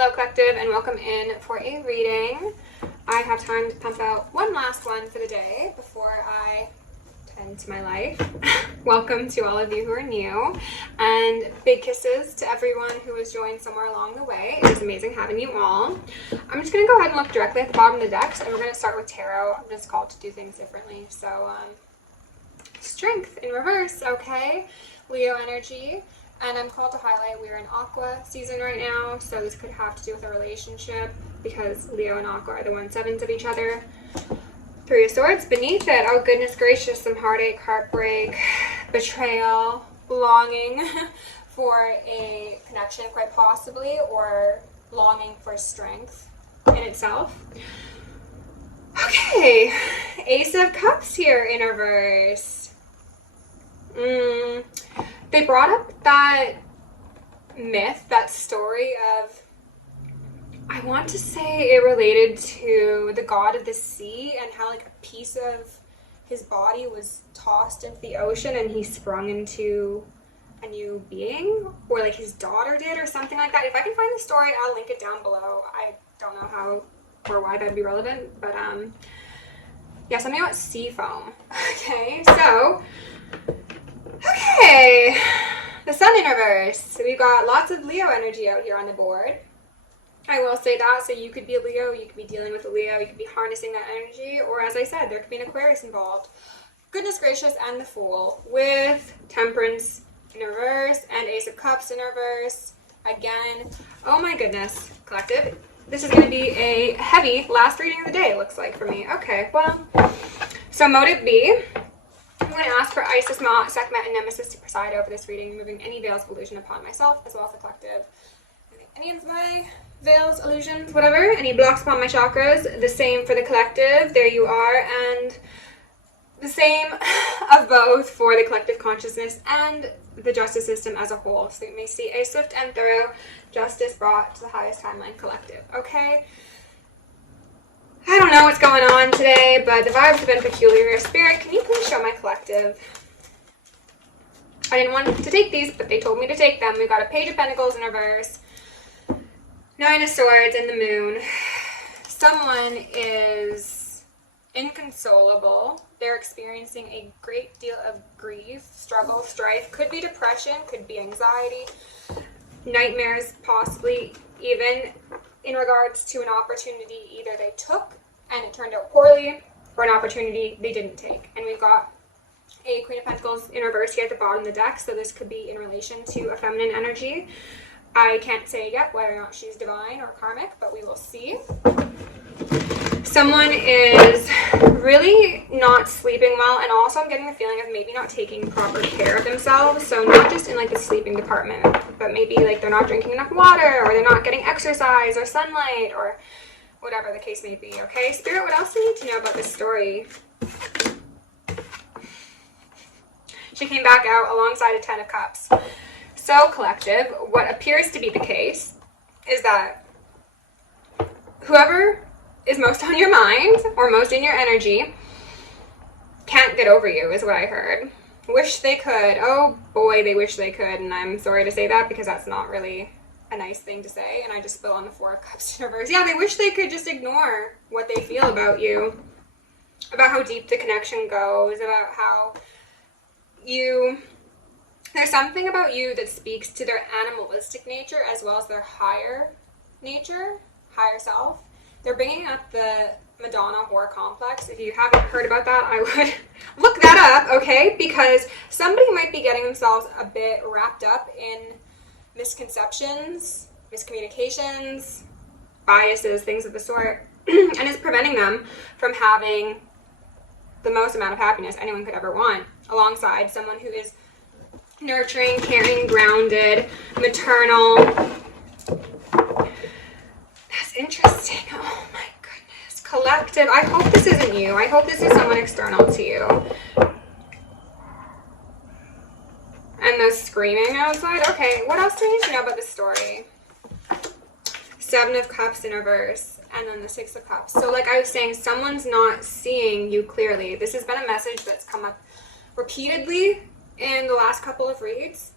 Hello Collective, and welcome in for a reading. I have time to pump out one last one for the day before I tend to my life. Welcome to all of you who are new, and big kisses to everyone who has joined somewhere along the way. It is amazing having you all. I'm just going to go ahead and look directly at the bottom of the decks, and we're going to start with tarot. I'm just called to do things differently. So, strength in reverse, okay? Leo energy. And I'm called to highlight we're in Aqua season right now, so this could have to do with a relationship because Leo and Aqua are the 1/7s of each other. Three of Swords beneath it. Oh goodness gracious, some heartache, heartbreak, betrayal, longing for a connection quite possibly, or longing for strength in itself. Okay, Ace of Cups here in reverse. They brought up that myth, that story of, I want to say it related to the god of the sea and how like a piece of his body was tossed into the ocean and he sprung into a new being, or like his daughter did or something like that. If I can find the story, I'll link it down below. I don't know how or why that'd be relevant, but yeah, something about sea foam. Okay, so okay, the Sun in reverse. So we've got lots of Leo energy out here on the board. I will say that, so you could be a Leo, you could be dealing with a Leo, you could be harnessing that energy, or as I said, there could be an Aquarius involved. Goodness gracious, and the Fool with Temperance in reverse and Ace of Cups in reverse. Again, oh my goodness, Collective. This is going to be a heavy last reading of the day, it looks like for me. Okay, well, so motive B. I'm going to ask for Isis, Ma'at, Sekhmet, and Nemesis to preside over this reading, removing any veils of illusion upon myself, as well as the Collective. Any of my veils, illusions, whatever, any blocks upon my chakras, the same for the Collective, there you are, and the same of both for the collective consciousness and the justice system as a whole. So you may see a swift and thorough justice brought to the highest timeline collective, okay? I don't know what's going on today, but the vibes have been peculiar. Spirit, can you please show my collective? I didn't want to take these, but they told me to take them. We've got a Page of Pentacles in reverse, Nine of Swords, and the Moon. Someone is inconsolable. They're experiencing a great deal of grief, struggle, strife. Could be depression, could be anxiety, nightmares, possibly even in regards to an opportunity either they took and it turned out poorly, or an opportunity they didn't take. And we've got a Queen of Pentacles in reverse here at the bottom of the deck, so this could be in relation to a feminine energy. I can't say yet whether or not she's divine or karmic, but we will see. Someone is really not sleeping well, and also I'm getting the feeling of maybe not taking proper care of themselves. So not just in like the sleeping department, but maybe like they're not drinking enough water, or they're not getting exercise or sunlight, or whatever the case may be. Okay, Spirit, what else do you need to know about this story? She came back out alongside a 10 of Cups. So Collective, what appears to be the case is that whoever is most on your mind or most in your energy can't get over you, is what I heard. Wish they could. Oh boy, they wish they could, and I'm sorry to say that because that's not really a nice thing to say, and I just spill on the 4 of Cups in reverse. Yeah, they wish they could just ignore what they feel about you, about how deep the connection goes, about how there's something about you that speaks to their animalistic nature as well as their higher nature, higher self. They're bringing up the Madonna whore complex. If you haven't heard about that, I would look that up, okay? Because somebody might be getting themselves a bit wrapped up in misconceptions, miscommunications, biases, things of the sort, and is preventing them from having the most amount of happiness anyone could ever want, alongside someone who is nurturing, caring, grounded, maternal. That's interesting. Oh my goodness. Collective, I hope this isn't you. I hope this is someone external to you. And the screaming outside. Okay, what else do we need to know about this story? 7 of Cups in reverse, and then the 6 of Cups. So like I was saying, someone's not seeing you clearly. This has been a message that's come up repeatedly in the last couple of reads,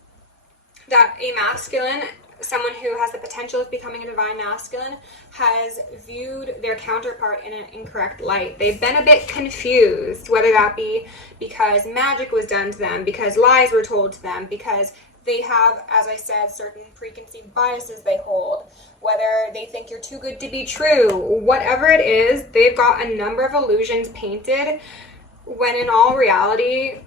that a masculine someone who has the potential of becoming a divine masculine has viewed their counterpart in an incorrect light. They've been a bit confused, whether that be because magic was done to them, because lies were told to them, because they have, as I said, certain preconceived biases they hold, whether they think you're too good to be true, whatever it is, they've got a number of illusions painted, when in all reality,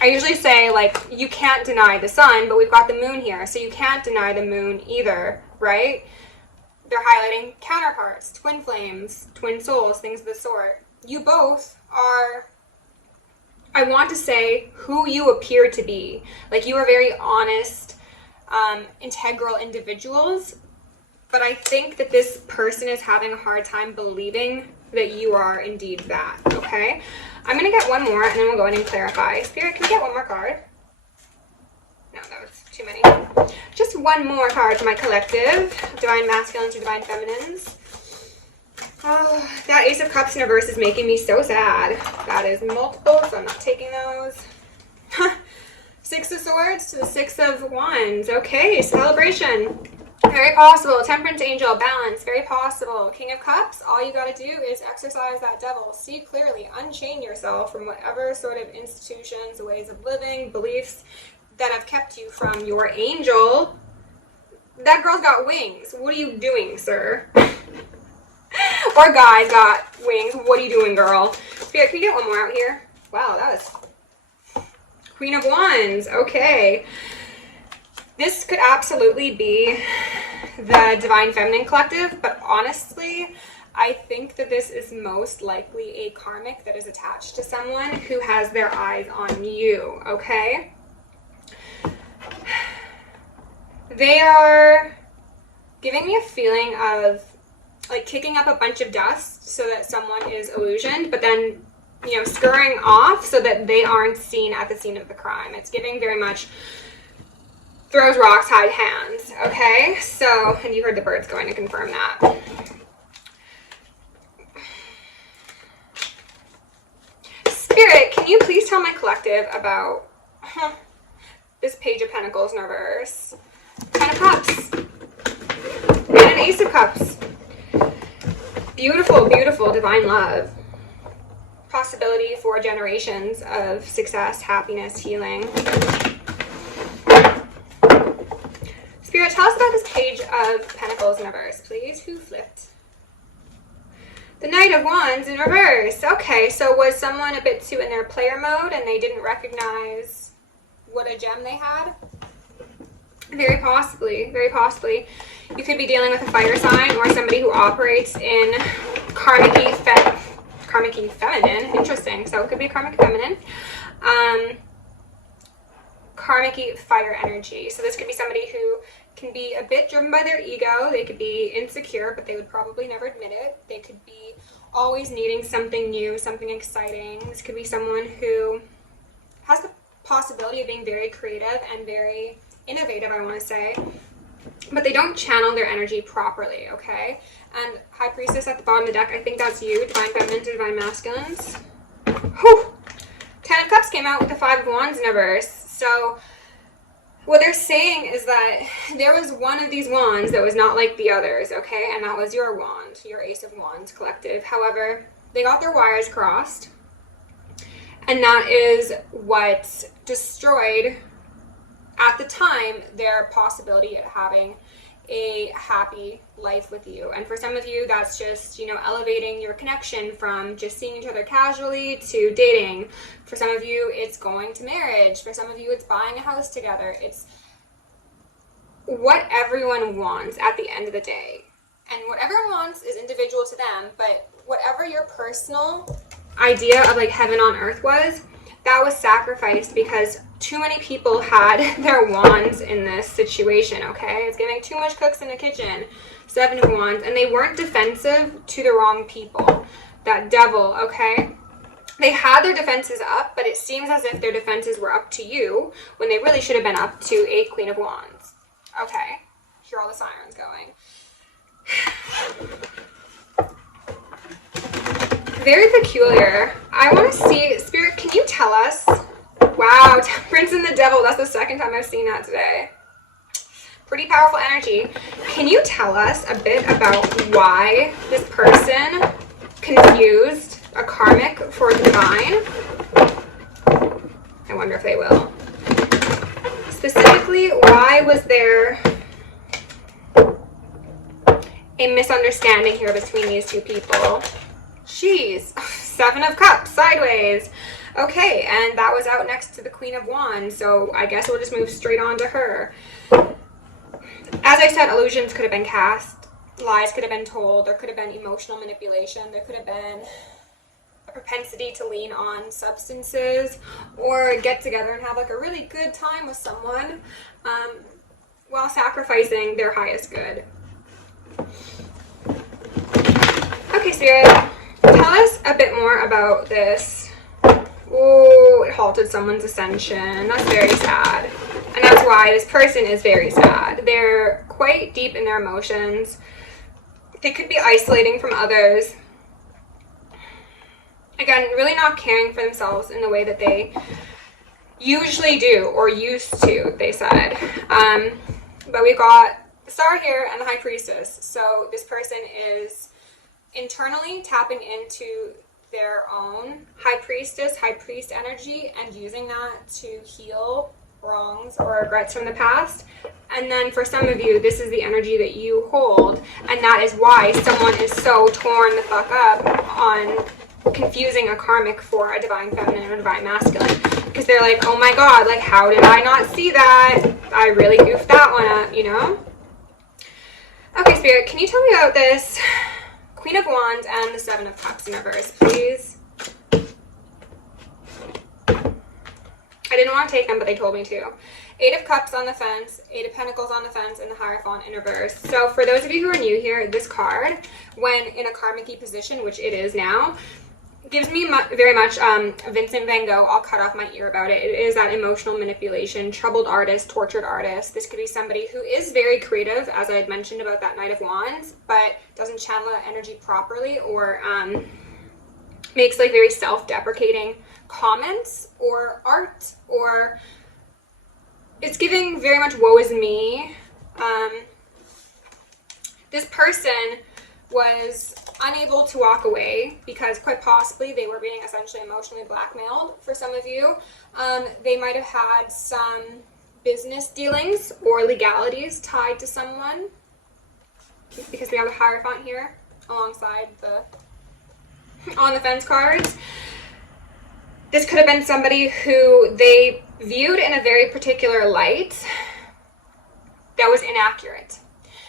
I usually say, like, you can't deny the sun, but we've got the moon here, so you can't deny the moon either, right? They're highlighting counterparts, twin flames, twin souls, things of the sort. You both are, I want to say, who you appear to be. Like, you are very honest, integral individuals, but I think that this person is having a hard time believing that you are indeed that, okay? I'm going to get one more, and then we'll go in and clarify. Spirit, can we get one more card? No, that was too many. Just one more card for my collective. Divine masculines or divine feminines. Oh, that Ace of Cups in reverse is making me so sad. That is multiple, so I'm not taking those. Six of Swords to the Six of Wands. Okay, celebration. Very possible. Temperance angel, balance, very possible. King of Cups, all you got to do is exercise that devil. See clearly, unchain yourself from whatever sort of institutions, ways of living, beliefs that have kept you from your angel. That girl's got wings. What are you doing, sir? Or guy's got wings. What are you doing, girl? Spirit, can you get one more out here? Wow, that was Queen of Wands. Okay. This could absolutely be the Divine Feminine Collective, but honestly, I think that this is most likely a karmic that is attached to someone who has their eyes on you, okay? They are giving me a feeling of like kicking up a bunch of dust so that someone is illusioned, but then, you know, scurrying off so that they aren't seen at the scene of the crime. It's giving very much throws rocks, hide hands, okay? So, and you heard the birds going to confirm that. Spirit, can you please tell my collective about this Page of Pentacles in reverse? Ten of Cups. And an Ace of Cups. Beautiful, beautiful divine love. Possibility for generations of success, happiness, healing. Spirit, tell us about this Page of Pentacles in reverse, please. Who flipped? The Knight of Wands in reverse. Okay, so was someone a bit too in their player mode and they didn't recognize what a gem they had? Very possibly, very possibly. You could be dealing with a fire sign or somebody who operates in karmic feminine. Interesting. So it could be karmic feminine. Karmic fire energy. So this could be somebody who can be a bit driven by their ego. They could be insecure, but they would probably never admit it. They could be always needing something new, something exciting. This could be someone who has the possibility of being very creative and very innovative, I want to say, but they don't channel their energy properly, okay? And High Priestess at the bottom of the deck, I think that's you, Divine Feminines or Divine Masculines. Whew! Ten of Cups came out with the Five of Wands in reverse. So what they're saying is that there was one of these wands that was not like the others, okay? And that was your wand, your Ace of Wands collective. However, they got their wires crossed, and that is what destroyed, at the time, their possibility of having a happy life with you. And for some of you, that's just, you know, elevating your connection from just seeing each other casually to dating. For some of you, it's going to marriage. For some of you, it's buying a house together. It's what everyone wants at the end of the day. And what everyone wants is individual to them, but whatever your personal idea of like heaven on earth was, that was sacrificed because too many people had their wands in this situation, okay? It's giving too much cooks in the kitchen. Seven of Wands. And they weren't defensive to the wrong people. That devil, okay? They had their defenses up, but it seems as if their defenses were up to you when they really should have been up to a Queen of Wands. Okay. Hear all the sirens going. Very peculiar. I want to see, Spirit, can you tell us? Wow, Temperance and the Devil. That's the second time I've seen that today. pretty powerful energy. Can you tell us a bit about why this person confused a karmic for a divine? I wonder if they will. Specifically, why was there a misunderstanding here between these two people? Jeez, 7 of Cups, sideways. Okay, and that was out next to the Queen of Wands, so I guess we'll just move straight on to her. As I said, illusions could have been cast, lies could have been told, there could have been emotional manipulation, there could have been a propensity to lean on substances or get together and have like a really good time with someone while sacrificing their highest good. Okay, Spirit, tell us a bit more about this. Oh, it halted someone's ascension. That's very sad. And that's why this person is very sad. They're quite deep in their emotions. They could be isolating from others. Again, really not caring for themselves in the way that they usually do or used to, they said. But we've got the Star here and the High Priestess. So this person is internally tapping into their own High Priestess, High Priest energy and using that to heal wrongs or regrets from the past. And then for some of you, this is the energy that you hold, and that is why someone is so torn the fuck up on confusing a karmic for a divine feminine or divine masculine, because they're like, oh my god, like how did I not see that? I really goofed that one up, you know? Okay, Spirit, can you tell me about this Queen of Wands and the 7 of Cups in reverse, please? I didn't want to take them, but they told me to. 8 of Cups on the fence, 8 of Pentacles on the fence, and the Hierophant in reverse. So for those of you who are new here, this card, when in a karmic-y position, which it is now, gives me very much Vincent van Gogh, I'll cut off my ear about it. It is that emotional manipulation, troubled artist, tortured artist. This could be somebody who is very creative, as I had mentioned about that Knight of Wands, but doesn't channel that energy properly, or makes like very self-deprecating comments or art, or it's giving very much woe is me. This person was unable to walk away because quite possibly they were being essentially emotionally blackmailed. For some of you, they might have had some business dealings or legalities tied to someone, because we have a Hierophant here alongside the on the fence cards. This could have been somebody who they viewed in a very particular light that was inaccurate,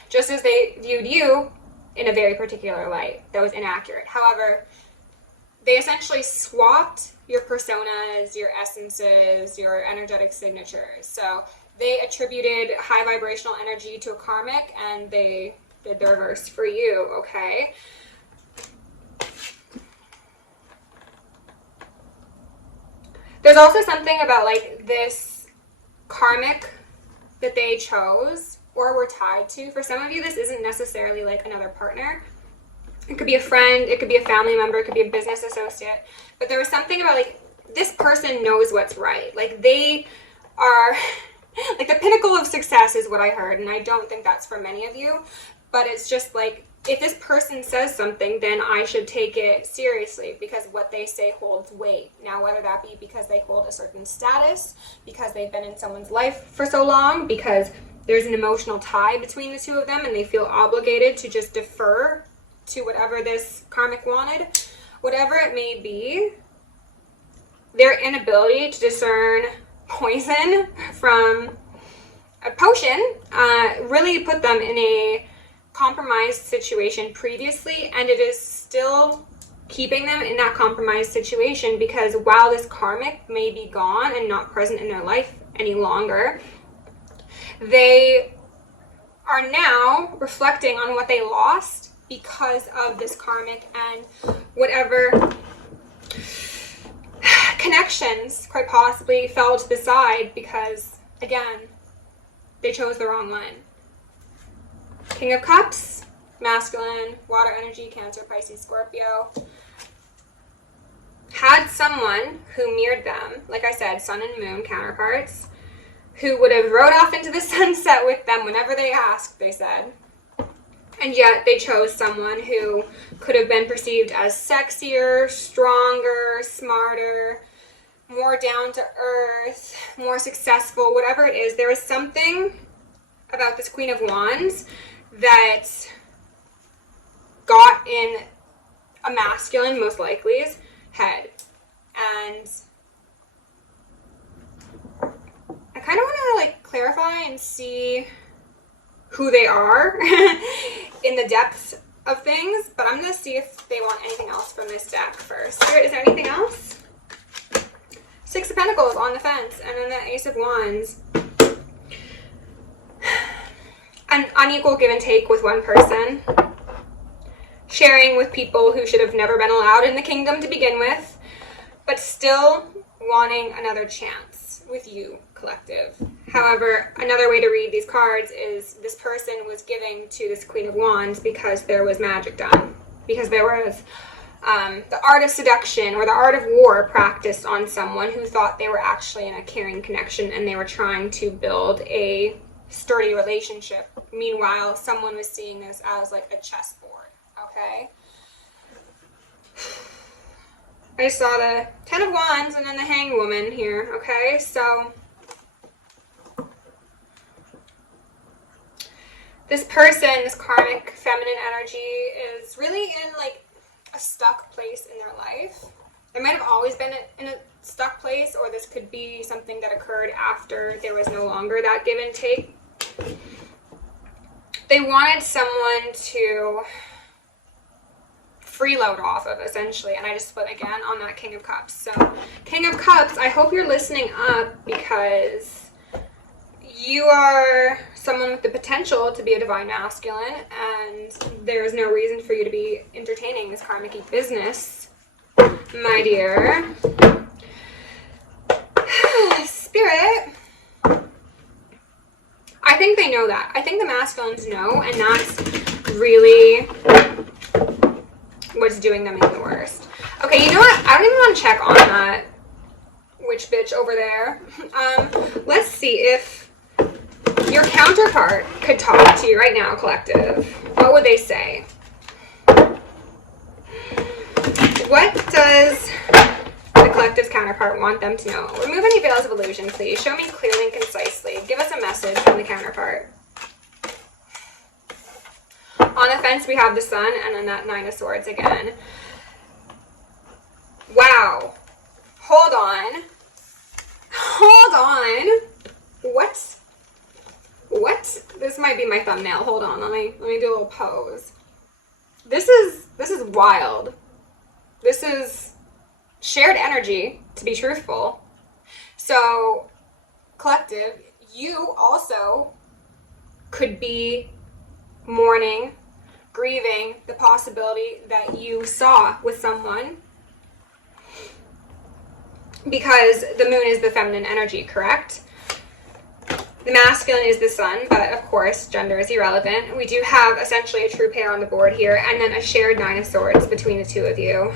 just as they viewed you in a very particular light that was inaccurate. However, they essentially swapped your personas, your essences, your energetic signatures. So they attributed high vibrational energy to a karmic, and they did the reverse for you, okay? There's also something about like this karmic that they chose or were tied to. For some of you, this isn't necessarily like another partner. It could be a friend, it could be a family member, it could be a business associate. But there was something about like, this person knows what's right. Like they are, like the pinnacle of success is what I heard. And I don't think that's for many of you. But it's just like, if this person says something, then I should take it seriously because what they say holds weight. Now, whether that be because they hold a certain status, because they've been in someone's life for so long, because there's an emotional tie between the two of them and they feel obligated to just defer to whatever this karmic wanted, whatever it may be, their inability to discern poison from a potion really put them in a compromised situation previously, and it is still keeping them in that compromised situation because while this karmic may be gone and not present in their life any longer, they are now reflecting on what they lost because of this karmic and whatever connections quite possibly fell to the side because, again, they chose the wrong one. King of Cups, masculine, water energy, Cancer, Pisces, Scorpio. Had someone who mirrored them, like I said, sun and moon counterparts, who would have rode off into the sunset with them whenever they asked, they said. And yet they chose someone who could have been perceived as sexier, stronger, smarter, more down to earth, more successful, whatever it is. There is something about this Queen of Wands that got in a masculine, most likely's head. And I kind of want to like clarify and see who they are in the depths of things, but I'm going to see if they want anything else from this deck first. Spirit, is there anything else? Six of Pentacles on the fence, and then the Ace of Wands. An unequal give and take with one person. Sharing with people who should have never been allowed in the kingdom to begin with, but still wanting another chance with you, collective. However, another way to read these cards is this person was giving to this Queen of Wands because there was magic done. Because there was the art of seduction or the art of war practiced on someone who thought they were actually in a caring connection and they were trying to build a sturdy relationship. Meanwhile, someone was seeing this as like a chessboard, okay? I saw the Ten of Wands and then the Hanged Woman here, okay? So this person, this karmic feminine energy, is really in like a stuck place in their life. They might have always been in a stuck place, or this could be something that occurred after there was no longer that give and take. They wanted someone to freeload off of, essentially, and I just split again on that King of Cups. So King of Cups, I hope you're listening up, because you are someone with the potential to be a divine masculine, and there's no reason for you to be entertaining this karmic business, my dear. Spirit, I think they know that. I think the masculines know, and that's really what's doing them in the worst. Okay, you know what? I don't even want to check on that witch bitch over there. Let's see if your counterpart could talk to you right now, collective. What would they say? What does the collective's counterpart want them to know? Remove any veils of illusion, please. Show me clearly and concisely. Give us a message from the counterpart. On the fence, we have the Sun, and then that Nine of Swords again. Wow. Hold on. Hold on. What? What? This might be my thumbnail. Hold on. Let me do a little pose. This is wild. This is shared energy, to be truthful. So, collective, you also could be mourning, grieving the possibility that you saw with someone, because the moon is the feminine energy, correct? The masculine is the Sun, but of course gender is irrelevant. We do have essentially a true pair on the board here, and then a shared Nine of Swords between the two of you.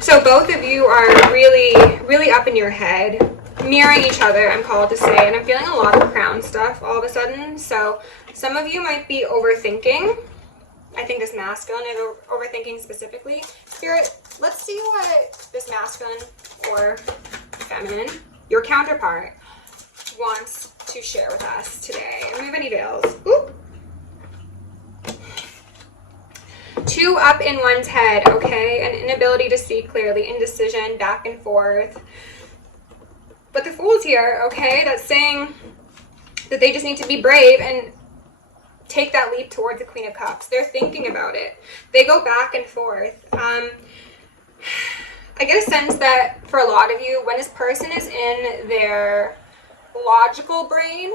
So both of you are really up in your head, mirroring each other, I'm called to say, and I'm feeling a lot of crown stuff all of a sudden. So some of you might be overthinking. I think this masculine is overthinking specifically. Spirit, let's see what this masculine or feminine, your counterpart, wants to share with us today. Remove any veils. Oop. Two up in one's head, okay? An inability to see clearly, indecision, back and forth. But the Fool's here, okay? That's saying that they just need to be brave and take that leap towards the Queen of Cups. They're thinking about it. They go back and forth. I get a sense that for a lot of you, when this person is in their logical brain,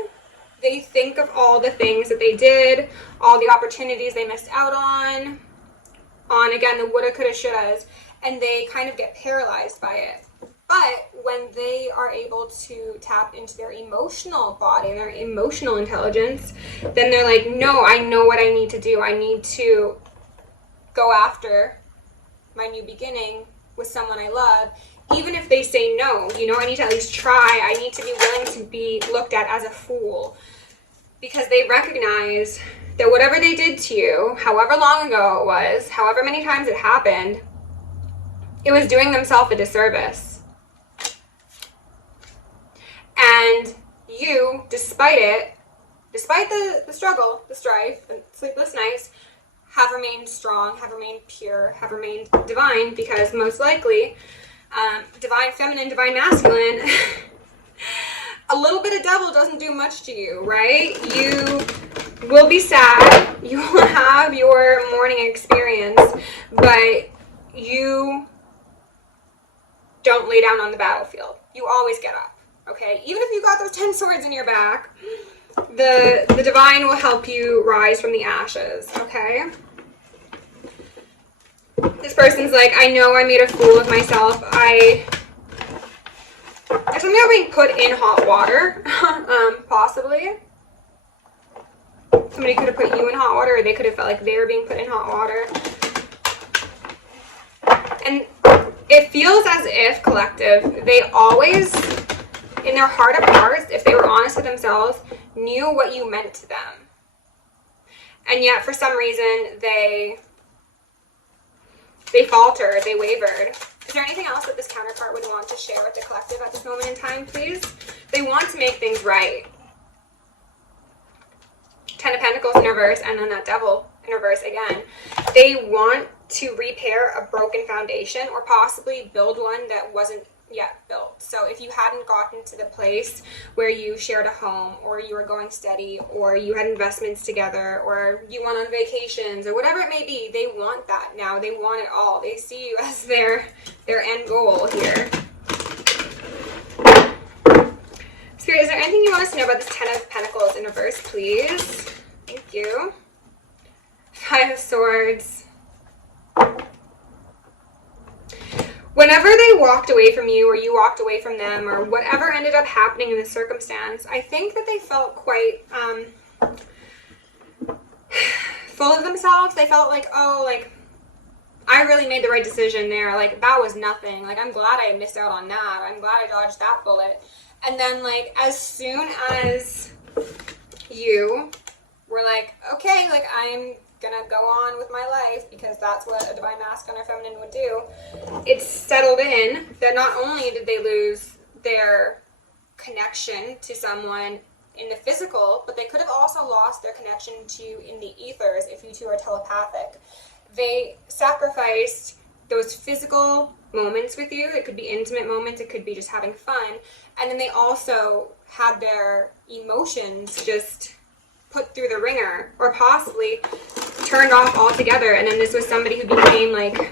they think of all the things that they did, all the opportunities they missed out on again, the woulda, coulda, shouldas, and they kind of get paralyzed by it. But when they are able to tap into their emotional body and their emotional intelligence, then they're like, no, I know what I need to do. I need to go after my new beginning with someone I love, even if they say no, you know, I need to at least try. I need to be willing to be looked at as a fool, because they recognize that whatever they did to you, however long ago it was, however many times it happened, it was doing themselves a disservice. And you, despite it, despite the struggle, the strife, the sleepless nights, have remained strong, have remained pure, have remained divine, because most likely, divine feminine, divine masculine, a little bit of devil doesn't do much to you, right? You will be sad, you will have your mourning experience, but you don't lay down on the battlefield. You always get up, okay? Even if you got those 10 swords in your back, the divine will help you rise from the ashes, okay? This person's like, I know I made a fool of myself. There's something about being put in hot water, possibly. Somebody could have put you in hot water, or they could have felt like they were being put in hot water. And it feels as if, collective, they always, in their heart of hearts, if they were honest with themselves, knew what you meant to them. And yet, for some reason, they faltered, they wavered. Is there anything else that this counterpart would want to share with the collective at this moment in time, please? They want to make things right. 10 of Pentacles in reverse, and then that devil in reverse again. They want to repair a broken foundation, or possibly build one that wasn't yet built. So if you hadn't gotten to the place where you shared a home, or you were going steady, or you had investments together, or you went on vacations, or whatever it may be, they want that now. They want it all. They see you as their end goal here. Spirit, is there anything you want us to know about this 10 of Pentacles in reverse, please? Thank you. 5 of Swords. Whenever they walked away from you, or you walked away from them, or whatever ended up happening in the circumstance, I think that they felt quite full of themselves. They felt like, oh, like, I really made the right decision there. Like, that was nothing. Like, I'm glad I missed out on that. I'm glad I dodged that bullet. And then, like, as soon as you were like, okay, like, I'm gonna go on with my life, because that's what a divine masculine or feminine would do, it's settled in that not only did they lose their connection to someone in the physical, but they could have also lost their connection to you in the ethers if you two are telepathic. They sacrificed those physical moments with you. It could be intimate moments, it could be just having fun, and then they also had their emotions just put through the ringer, or possibly turned off altogether. And then this was somebody who became like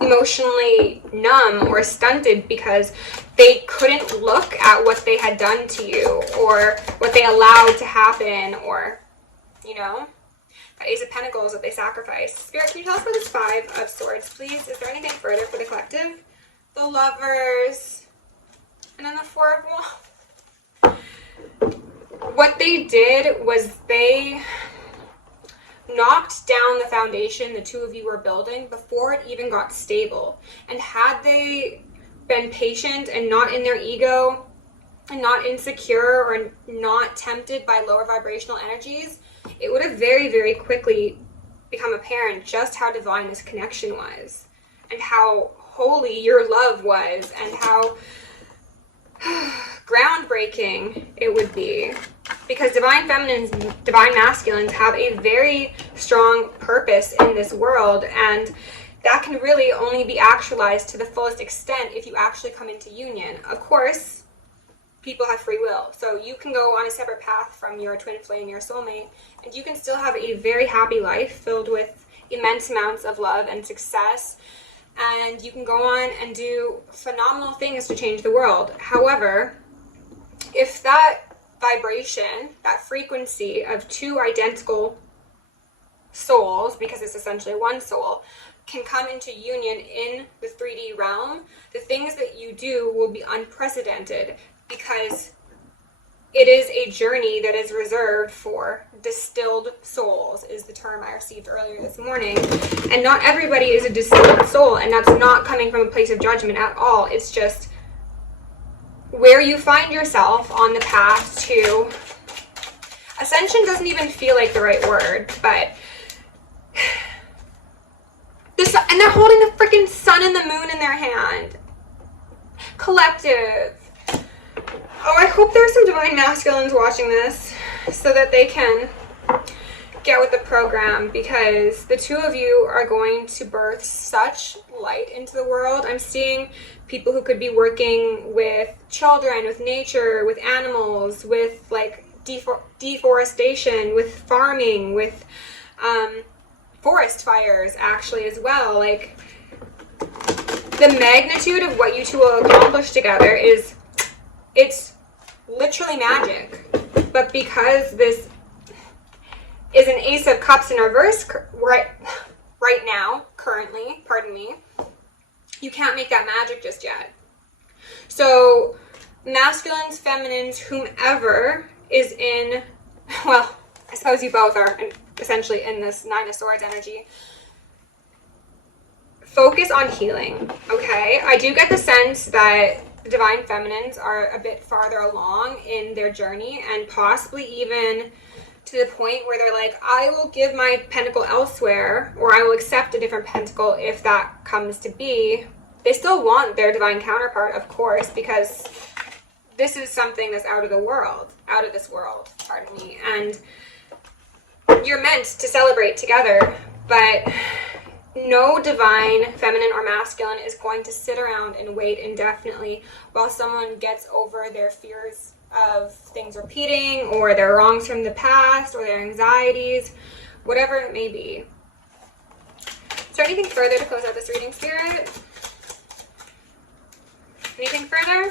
emotionally numb or stunted because they couldn't look at what they had done to you, or what they allowed to happen, or, you know, that Ace of Pentacles that they sacrificed. Spirit, can you tell us about this 5 of Swords, please? Is there anything further for the collective? The Lovers, and then the 4 of Wands. What they did was they knocked down the foundation the two of you were building before it even got stable. And had they been patient and not in their ego and not insecure or not tempted by lower vibrational energies, it would have very, very quickly become apparent just how divine this connection was, and how holy your love was, and how groundbreaking it would be. Because divine feminines, divine masculines have a very strong purpose in this world, and that can really only be actualized to the fullest extent if you actually come into union. Of course, people have free will, so you can go on a separate path from your twin flame, your soulmate, and you can still have a very happy life filled with immense amounts of love and success, and you can go on and do phenomenal things to change the world. However, if that vibration, that frequency of two identical souls, because it's essentially one soul, can come into union in the 3D realm, the things that you do will be unprecedented, because it is a journey that is reserved for distilled souls, is the term I received earlier this morning. And not everybody is a distilled soul, and that's not coming from a place of judgment at all. It's just where you find yourself on the path to ascension. Doesn't even feel like the right word, but this, and they're holding the freaking sun and the moon in their hand. Collective. Oh, I hope there's some divine masculines watching this so that they can get with the program, because the two of you are going to birth such light into the world. I'm seeing people who could be working with children, with nature, with animals, with like deforestation, with farming, with forest fires actually as well. Like, the magnitude of what you two will accomplish together is, it's literally magic. But because this is an Ace of Cups in reverse right now, currently, pardon me, you can't make that magic just yet. So masculines, feminines, whomever is in, well, I suppose you both are essentially in this Nine of Swords energy. Focus on healing, okay? I do get the sense that the divine feminines are a bit farther along in their journey, and possibly even to the point where they're like, I will give my pentacle elsewhere, or I will accept a different pentacle if that comes to be. They still want their divine counterpart, of course, because this is something that's out of this world, pardon me, and you're meant to celebrate together. But no divine feminine or masculine is going to sit around and wait indefinitely while someone gets over their fears of things repeating, or their wrongs from the past, or their anxieties, whatever it may be. Is there anything further to close out this reading, Spirit? Anything further?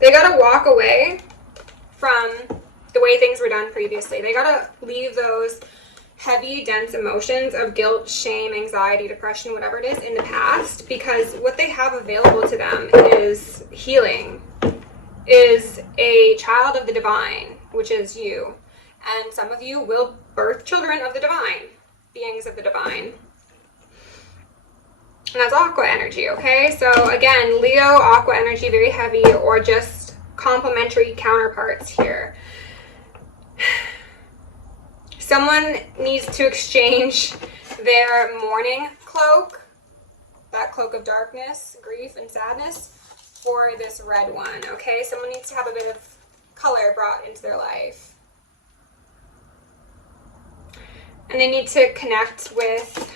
They gotta walk away from the way things were done previously. They gotta leave those heavy, dense emotions of guilt, shame, anxiety, depression, whatever it is, in the past, because what they have available to them is healing, is a child of the divine, which is you. And some of you will birth children of the divine, beings of the divine. And that's Aqua energy, okay? So again, Leo, Aqua energy, very heavy, or just complementary counterparts here. Someone needs to exchange their mourning cloak, that cloak of darkness, grief, and sadness, for this red one, okay? Someone needs to have a bit of color brought into their life. And they need to connect with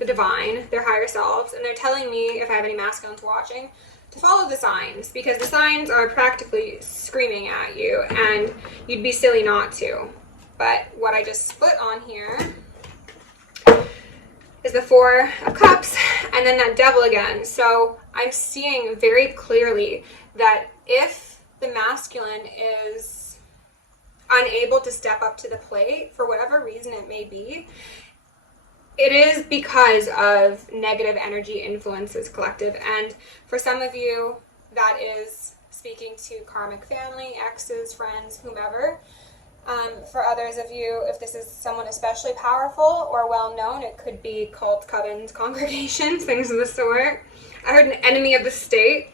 the divine, their higher selves, and they're telling me, if I have any masculines watching, to follow the signs, because the signs are practically screaming at you, and you'd be silly not to. But what I just split on here is the Four of Cups, and then that Devil again. So I'm seeing very clearly that if the masculine is unable to step up to the plate, for whatever reason it may be, it is because of negative energy influences, collective. And for some of you, that is speaking to karmic family, exes, friends, whomever. For others of you, if this is someone especially powerful or well-known, it could be cult, covens, congregations, things of the sort. I heard an enemy of the state.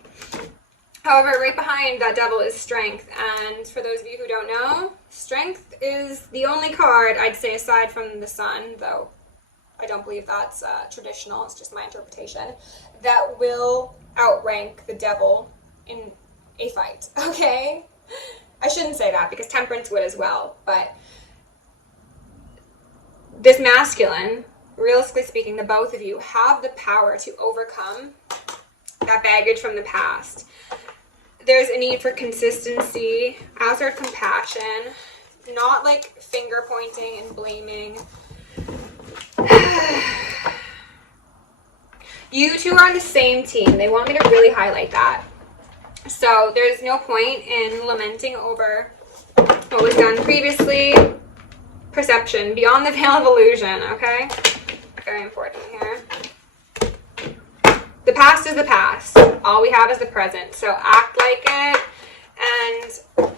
However, right behind that Devil is strength. And for those of you who don't know, strength is the only card, I'd say, aside from the sun, though I don't believe that's traditional, it's just my interpretation, that will outrank the Devil in a fight, okay? I shouldn't say that, because Temperance would as well, but this masculine, realistically speaking, the both of you have the power to overcome that baggage from the past. There's a need for consistency, as are compassion, not like finger pointing and blaming. You two are on the same team. They want me to really highlight that. So there's no point in lamenting over what was done previously. Perception, beyond the veil of illusion, okay? Very important here. The past is the past. All we have is the present. So act like it, and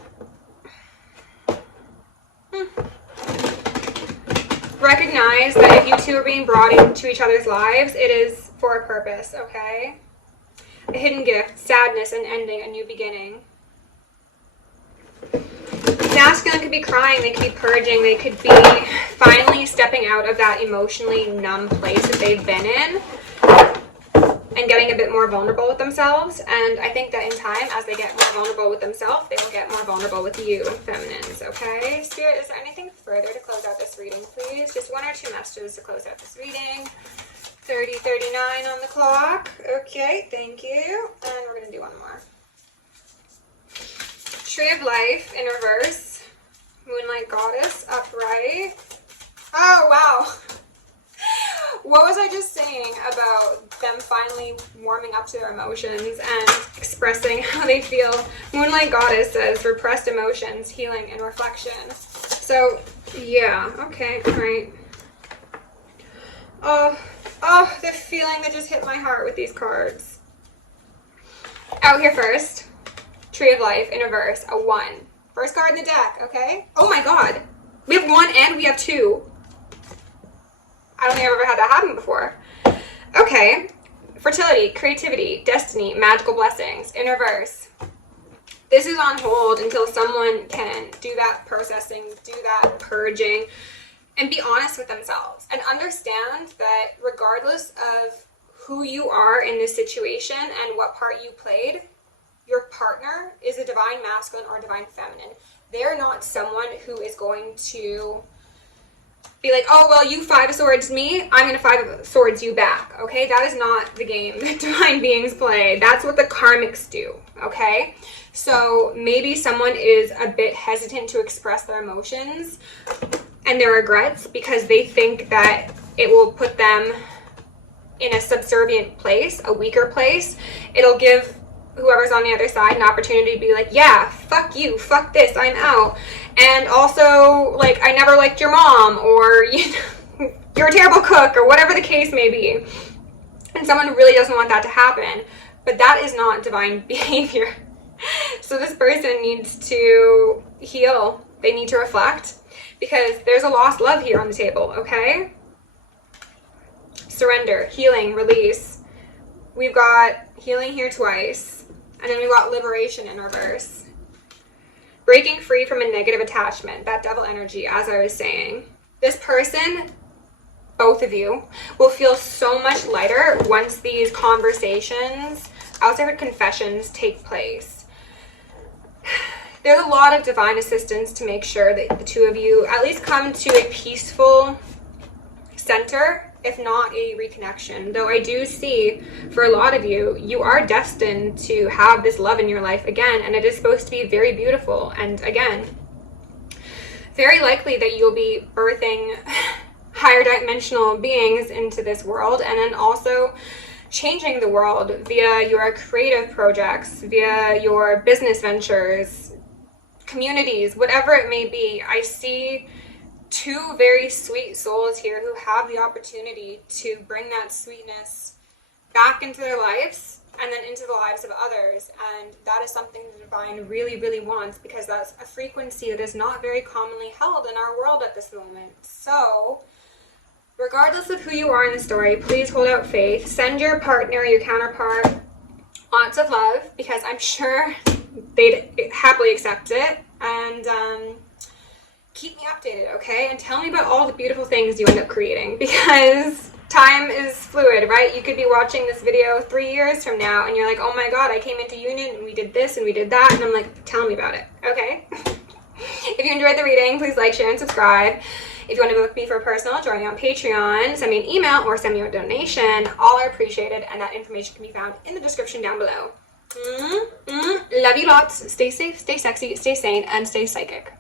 recognize that if you two are being brought into each other's lives, it is for a purpose, okay? A hidden gift, sadness, and ending, a new beginning. Masculine could be crying, they could be purging, they could be finally stepping out of that emotionally numb place that they've been in and getting a bit more vulnerable with themselves. And I think that in time, as they get more vulnerable with themselves, they will get more vulnerable with you, feminines, okay? Spirit, is there anything further to close out this reading, please? Just 1 or 2 messages to close out this reading. 30:39 on the clock. Okay, thank you. And we're going to do one more. Tree of Life in reverse. Moonlight Goddess upright. Oh, wow. What was I just saying about them finally warming up to their emotions and expressing how they feel? Moonlight Goddess says repressed emotions, healing, and reflection. So, yeah. Okay, all right. Oh, the feeling that just hit my heart with these cards. Out here first. Tree of Life in reverse, a 1. First card in the deck, okay? Oh my god. We have 1 and we have 2. I don't think I've ever had that happen before. Okay. Fertility, creativity, destiny, magical blessings in reverse. This is on hold until someone can do that processing, do that purging, and be honest with themselves and understand that regardless of who you are in this situation and what part you played, your partner is a divine masculine or divine feminine. They're not someone who is going to be like, oh, well, you 5 of swords me, I'm going to 5 of swords you back, okay? That is not the game that divine beings play. That's what the karmics do, okay? So maybe someone is a bit hesitant to express their emotions and their regrets because they think that it will put them in a subservient place, a weaker place. It'll give whoever's on the other side an opportunity to be like, yeah, fuck you, fuck this, I'm out. And also, like, I never liked your mom, or you're a terrible cook, or whatever the case may be. And someone really doesn't want that to happen. But that is not divine behavior. So this person needs to heal. They need to reflect, because there's a lost love here on the table, okay? Surrender, healing, release. We've got healing here twice. And then we've got liberation in reverse. Breaking free from a negative attachment, that devil energy, as I was saying. This person, both of you, will feel so much lighter once these conversations, outside confessions, take place. There's a lot of divine assistance to make sure that the two of you at least come to a peaceful center, if not a reconnection. Though I do see, for a lot of you, you are destined to have this love in your life again, and it is supposed to be very beautiful. And again, very likely that you'll be birthing higher dimensional beings into this world, and then also changing the world via your creative projects, via your business ventures, communities, whatever it may be. I see 2 very sweet souls here who have the opportunity to bring that sweetness back into their lives and then into the lives of others. And that is something the divine really, really wants, because that's a frequency that is not very commonly held in our world at this moment. So regardless of who you are in the story, please hold out faith. Send your partner, your counterpart, lots of love, because I'm sure they'd happily accept it. And keep me updated, okay? And tell me about all the beautiful things you end up creating, because time is fluid, right? You could be watching this video 3 years from now and you're like, oh my god, I came into union and we did this and we did that. And I'm like, tell me about it, okay? If you enjoyed the reading, please like, share, and subscribe. If you want to book me for personal, join me on Patreon, send me an email, or send me a donation. All are appreciated, and that information can be found in the description down below. Love you lots. Stay safe, stay sexy, stay sane, and stay psychic.